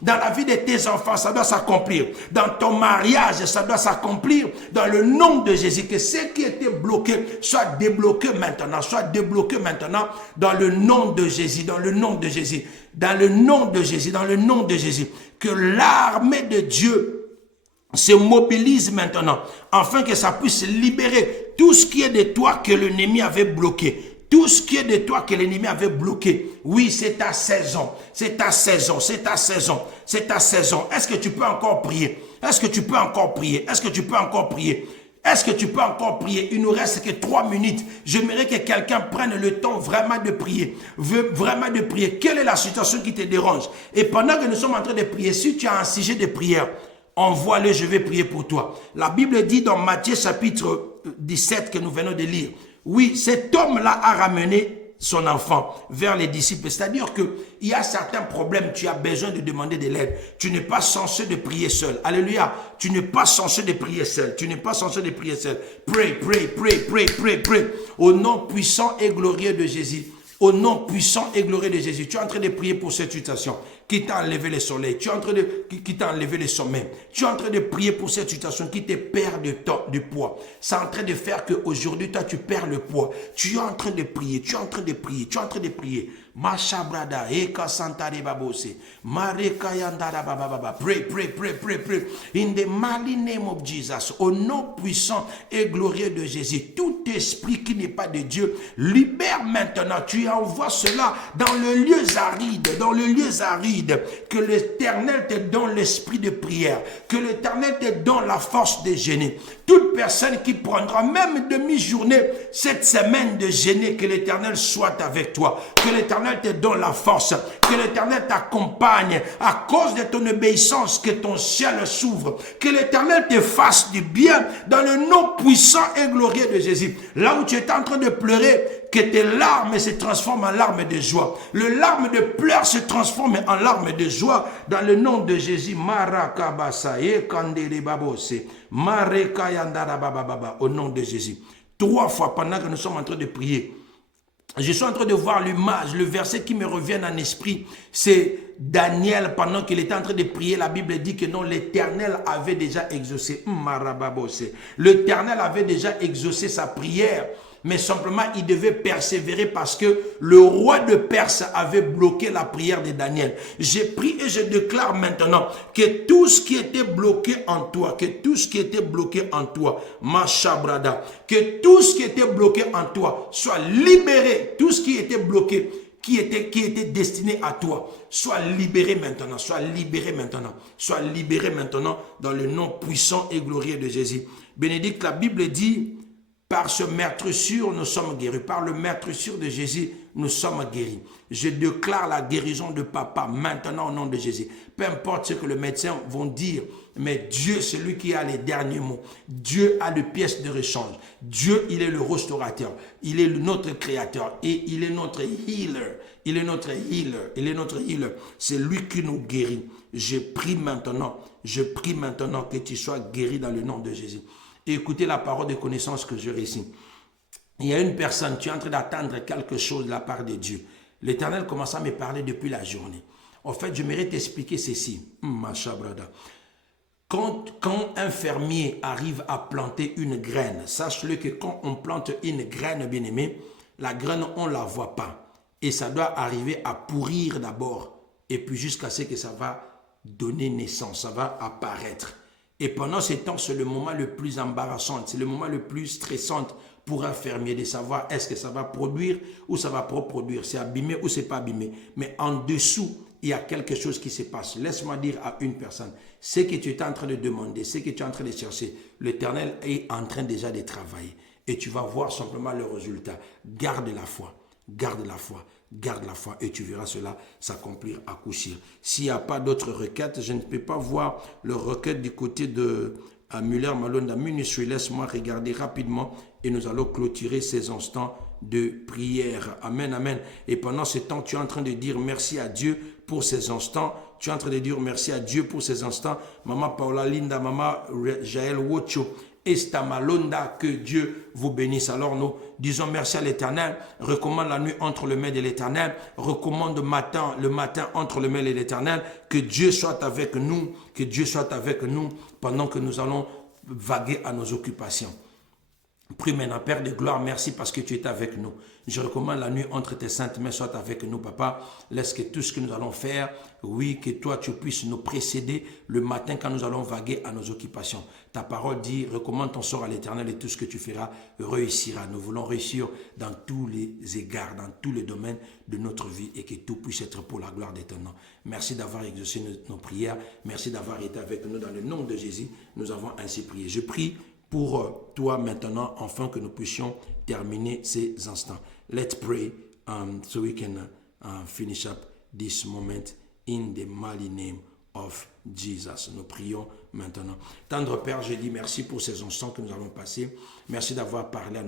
Dans la vie de tes enfants, ça doit s'accomplir. Dans ton mariage, ça doit s'accomplir. Dans le nom de Jésus. Que ce qui était bloqué soit débloqué maintenant. Dans le nom de Jésus. Que l'armée de Dieu se mobilise maintenant, afin que ça puisse libérer tout ce qui est de toi que l'ennemi avait bloqué. Oui, c'est ta saison. Est-ce que tu peux encore prier? Il nous reste que 3 minutes. J'aimerais que quelqu'un prenne le temps vraiment de prier. Quelle est la situation qui te dérange? Et pendant que nous sommes en train de prier, si tu as un sujet de prière, envoie-le, je vais prier pour toi. La Bible dit dans Matthieu chapitre 17 que nous venons de lire. Oui, cet homme-là a ramené son enfant vers les disciples. C'est-à-dire qu'il y a certains problèmes, tu as besoin de demander de l'aide. Tu n'es pas censé de prier seul. Alléluia. Tu n'es pas censé de prier seul. Tu n'es pas censé de prier seul. Pray, pray, pray, pray, pray, pray. Au nom puissant et glorieux de Jésus. Au nom puissant et glorieux de Jésus. Tu es en train de prier pour cette situation qui t'a enlevé le soleil. Tu es en train de, qui t'a enlevé le sommeil. Tu es en train de prier pour cette situation qui te perd du poids. C'est en train de faire qu'aujourd'hui, toi, tu perds le poids. Tu es en train de prier. Tu es en train de prier. Tu es en train de prier. Mashabrada, Eka Santare Babose, Mareka Yandara Bababa. Pray, pray, pray, pray, pray. In the mighty name of Jesus. Au nom puissant et glorieux de Jésus. Tout esprit qui n'est pas de Dieu, libère maintenant. Tu envoies cela dans le lieu aride. Dans le lieu aride. Que l'Éternel te donne l'esprit de prière. Que l'Éternel te donne la force de gêner. Toute personne qui prendra même demi-journée cette semaine de gêner, que l'Éternel soit avec toi. Que l'Éternel te donne la force. Que l'Éternel t'accompagne à cause de ton obéissance, que ton ciel s'ouvre. Que l'Éternel te fasse du bien dans le nom puissant et glorieux de Jésus. Là où tu es en train de pleurer, que tes larmes se transforment en larmes de joie. Le larme de pleurs se transforme en larmes de joie dans le nom de Jésus. Au nom de Jésus. 3 fois pendant que nous sommes en train de prier, je suis en train de voir l'image, le verset qui me revient en esprit, c'est Daniel, pendant qu'il était en train de prier, la Bible dit que non, l'Éternel avait déjà exaucé. L'Éternel avait déjà exaucé sa prière, mais simplement il devait persévérer parce que le roi de Perse avait bloqué la prière de Daniel. J'ai pris et je déclare maintenant que tout ce qui était bloqué en toi, que tout ce qui était bloqué en toi, Mashabrada, que tout ce qui était bloqué en toi soit libéré, tout ce qui était bloqué, qui était destiné à toi, soit libéré maintenant, soit libéré maintenant, soit libéré maintenant dans le nom puissant et glorieux de Jésus. Bénédicte, la Bible dit, par ce meurtrissure, nous sommes guéris. Par le meurtrissure de Jésus, nous sommes guéris. Je déclare la guérison de papa maintenant au nom de Jésus. Peu importe ce que les médecins vont dire, mais Dieu, c'est lui qui a les derniers mots. Dieu a les pièces de rechange. Dieu, il est le restaurateur. Il est notre créateur et il est notre healer. Il est notre healer. Il est notre healer. C'est lui qui nous guérit. Je prie maintenant que tu sois guéri dans le nom de Jésus. Et écoutez la parole de connaissance que je récite. Il y a une personne, tu es en train d'attendre quelque chose de la part de Dieu. L'Éternel commence à me parler depuis la journée. En fait, je m'aimerais t'expliquer ceci. Quand un fermier arrive à planter une graine, sache-le que quand on plante une graine, bien-aimée, la graine, on ne la voit pas. Et ça doit arriver à pourrir d'abord. Et puis jusqu'à ce que ça va donner naissance, ça va apparaître. Et pendant ce temps, c'est le moment le plus embarrassant, c'est le moment le plus stressant pour un fermier de savoir est-ce que ça va produire ou ça va pas produire, c'est abîmé ou c'est pas abîmé. Mais en dessous, il y a quelque chose qui se passe. Laisse-moi dire à une personne, ce que tu es en train de demander, ce que tu es en train de chercher, l'Éternel est en train déjà de travailler. Et tu vas voir simplement le résultat. Garde la foi, garde la foi. Garde la foi et tu verras cela s'accomplir à coup sûr. S'il n'y a pas d'autres requêtes, je ne peux pas voir le requête du côté de Muller Malonda Ministry. Laisse-moi regarder rapidement et nous allons clôturer ces instants de prière. Amen, amen. Et pendant ce temps, tu es en train de dire merci à Dieu pour ces instants. Tu es en train de dire merci à Dieu pour ces instants. Maman Paula Linda, Maman Jaël Wocho, Estamalonda, que Dieu vous bénisse. Alors nous disons merci à l'Éternel, recommande la nuit entre les mains de l'Éternel, recommande le matin entre les mains de l'Éternel, que Dieu soit avec nous, que Dieu soit avec nous pendant que nous allons vaguer à nos occupations. Prie maintenant, Père de gloire, merci parce que tu es avec nous. Je recommande la nuit entre tes saintes mains, soit avec nous, Papa. Laisse que tout ce que nous allons faire, oui, que toi, tu puisses nous précéder le matin quand nous allons vaguer à nos occupations. Ta parole dit, recommande ton sort à l'Éternel et tout ce que tu feras réussira. Nous voulons réussir dans tous les égards, dans tous les domaines de notre vie et que tout puisse être pour la gloire de ton nom. Merci d'avoir exaucé nos prières. Merci d'avoir été avec nous dans le nom de Jésus. Nous avons ainsi prié. Je prie pour toi maintenant, afin que nous puissions terminer ces instants. Let's pray so we can finish up this moment in the mighty name of Jesus. Nous prions maintenant. Tendre Père, je dis merci pour ces instants que nous allons passer. Merci d'avoir parlé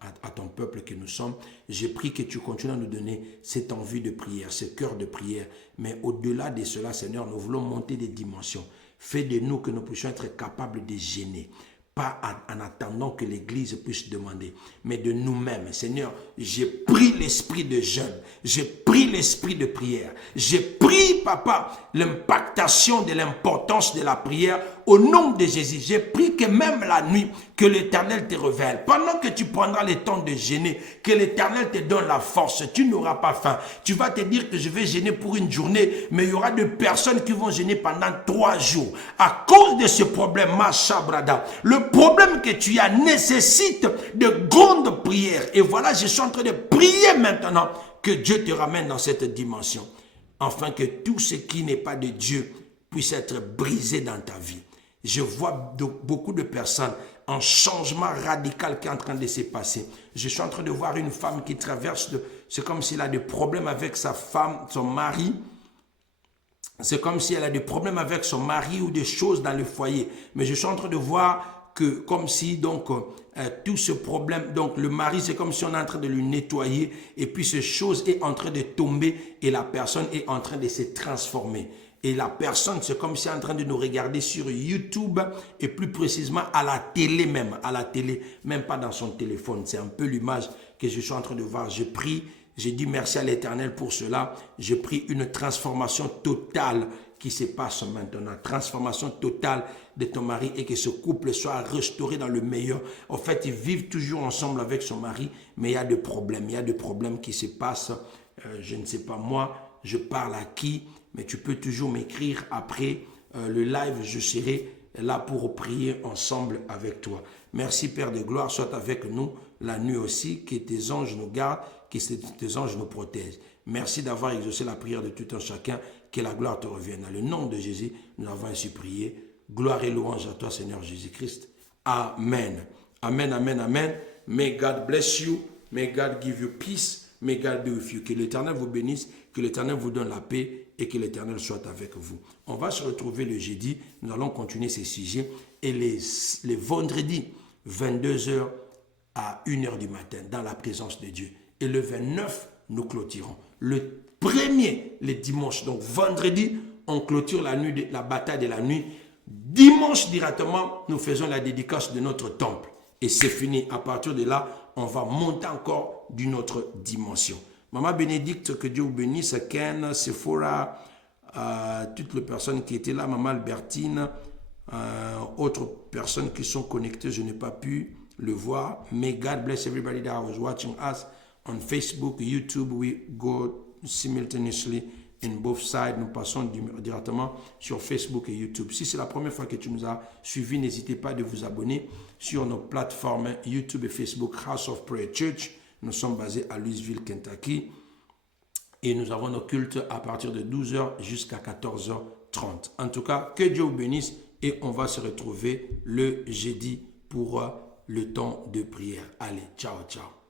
à ton peuple que nous sommes. Je prie que tu continues à nous donner cette envie de prière, ce cœur de prière. Mais au-delà de cela, Seigneur, nous voulons monter des dimensions. Fais de nous que nous puissions être capables de gêner. Pas en attendant que l'Église puisse demander, mais de nous-mêmes. Seigneur, j'ai pris l'esprit de jeûne, j'ai pris l'esprit de prière, j'ai pris, Papa, l'impactation de l'importance de la prière au nom de Jésus. J'ai pris que même la nuit, que l'Éternel te révèle. Pendant que tu prendras le temps de gêner, que l'Éternel te donne la force, tu n'auras pas faim. Tu vas te dire que je vais gêner pour une journée, mais il y aura des personnes qui vont gêner pendant 3 jours. À cause de ce problème, Macha Brada, le problème que tu as nécessite de grandes prières. Et voilà, je suis en train de prier maintenant que Dieu te ramène dans cette dimension. Afin que tout ce qui n'est pas de Dieu puisse être brisé dans ta vie. Je vois beaucoup de personnes, un changement radical qui est en train de se passer. Je suis en train de voir une femme qui traverse, c'est comme s'il a des problèmes avec sa femme, son mari. C'est comme si elle a des problèmes avec son mari ou des choses dans le foyer. Mais je suis en train de voir que comme si donc tout ce problème, donc le mari, c'est comme si on est en train de le nettoyer et puis cette chose est en train de tomber et la personne est en train de se transformer. Et la personne, c'est comme si elle est en train de nous regarder sur YouTube et plus précisément à la télé même, même pas dans son téléphone. C'est un peu l'image que je suis en train de voir. Je prie, j'ai dit merci à l'Éternel pour cela. Je prie une transformation totale qui se passe maintenant. Transformation totale de ton mari et que ce couple soit restauré dans le meilleur. En fait, ils vivent toujours ensemble avec son mari, mais il y a des problèmes. Il y a des problèmes qui se passent. Je ne sais pas moi, je parle à qui, mais tu peux toujours m'écrire après le live. Je serai là pour prier ensemble avec toi. Merci Père de gloire, sois avec nous la nuit aussi, que tes anges nous gardent, que tes anges nous protègent. Merci d'avoir exaucé la prière de tout un chacun, que la gloire te revienne. Dans le nom de Jésus, nous avons ainsi prié. Gloire et louange à toi, Seigneur Jésus-Christ. Amen. Amen, amen, amen. May God bless you. May God give you peace. May God be with you. Que l'Éternel vous bénisse, que l'Éternel vous donne la paix et que l'Éternel soit avec vous. On va se retrouver le jeudi. Nous allons continuer ces sujets. Et les vendredis, 22h à 1h du matin, dans la présence de Dieu. Et le 29, nous clôturons. Le premier, le dimanche, donc vendredi, on clôture la bataille de la nuit. Dimanche, directement, nous faisons la dédicace de notre temple. Et c'est fini. À partir de là, on va monter encore d'une autre dimension. Maman Bénédicte, que Dieu vous bénisse. Ken, Sephora, toutes les personnes qui étaient là, Maman Albertine, autres personnes qui sont connectées, je n'ai pas pu le voir. May God bless everybody that was watching us on Facebook, YouTube. We go simultaneously in both sides. Nous passons directement sur Facebook et YouTube. Si c'est la première fois que tu nous as suivis, n'hésitez pas de vous abonner sur nos plateformes YouTube et Facebook, House of Prayer Church. Nous sommes basés à Louisville, Kentucky. Et nous avons nos cultes à partir de 12h jusqu'à 14h30. En tout cas, que Dieu vous bénisse et on va se retrouver le jeudi pour le temps de prière. Allez, ciao, ciao.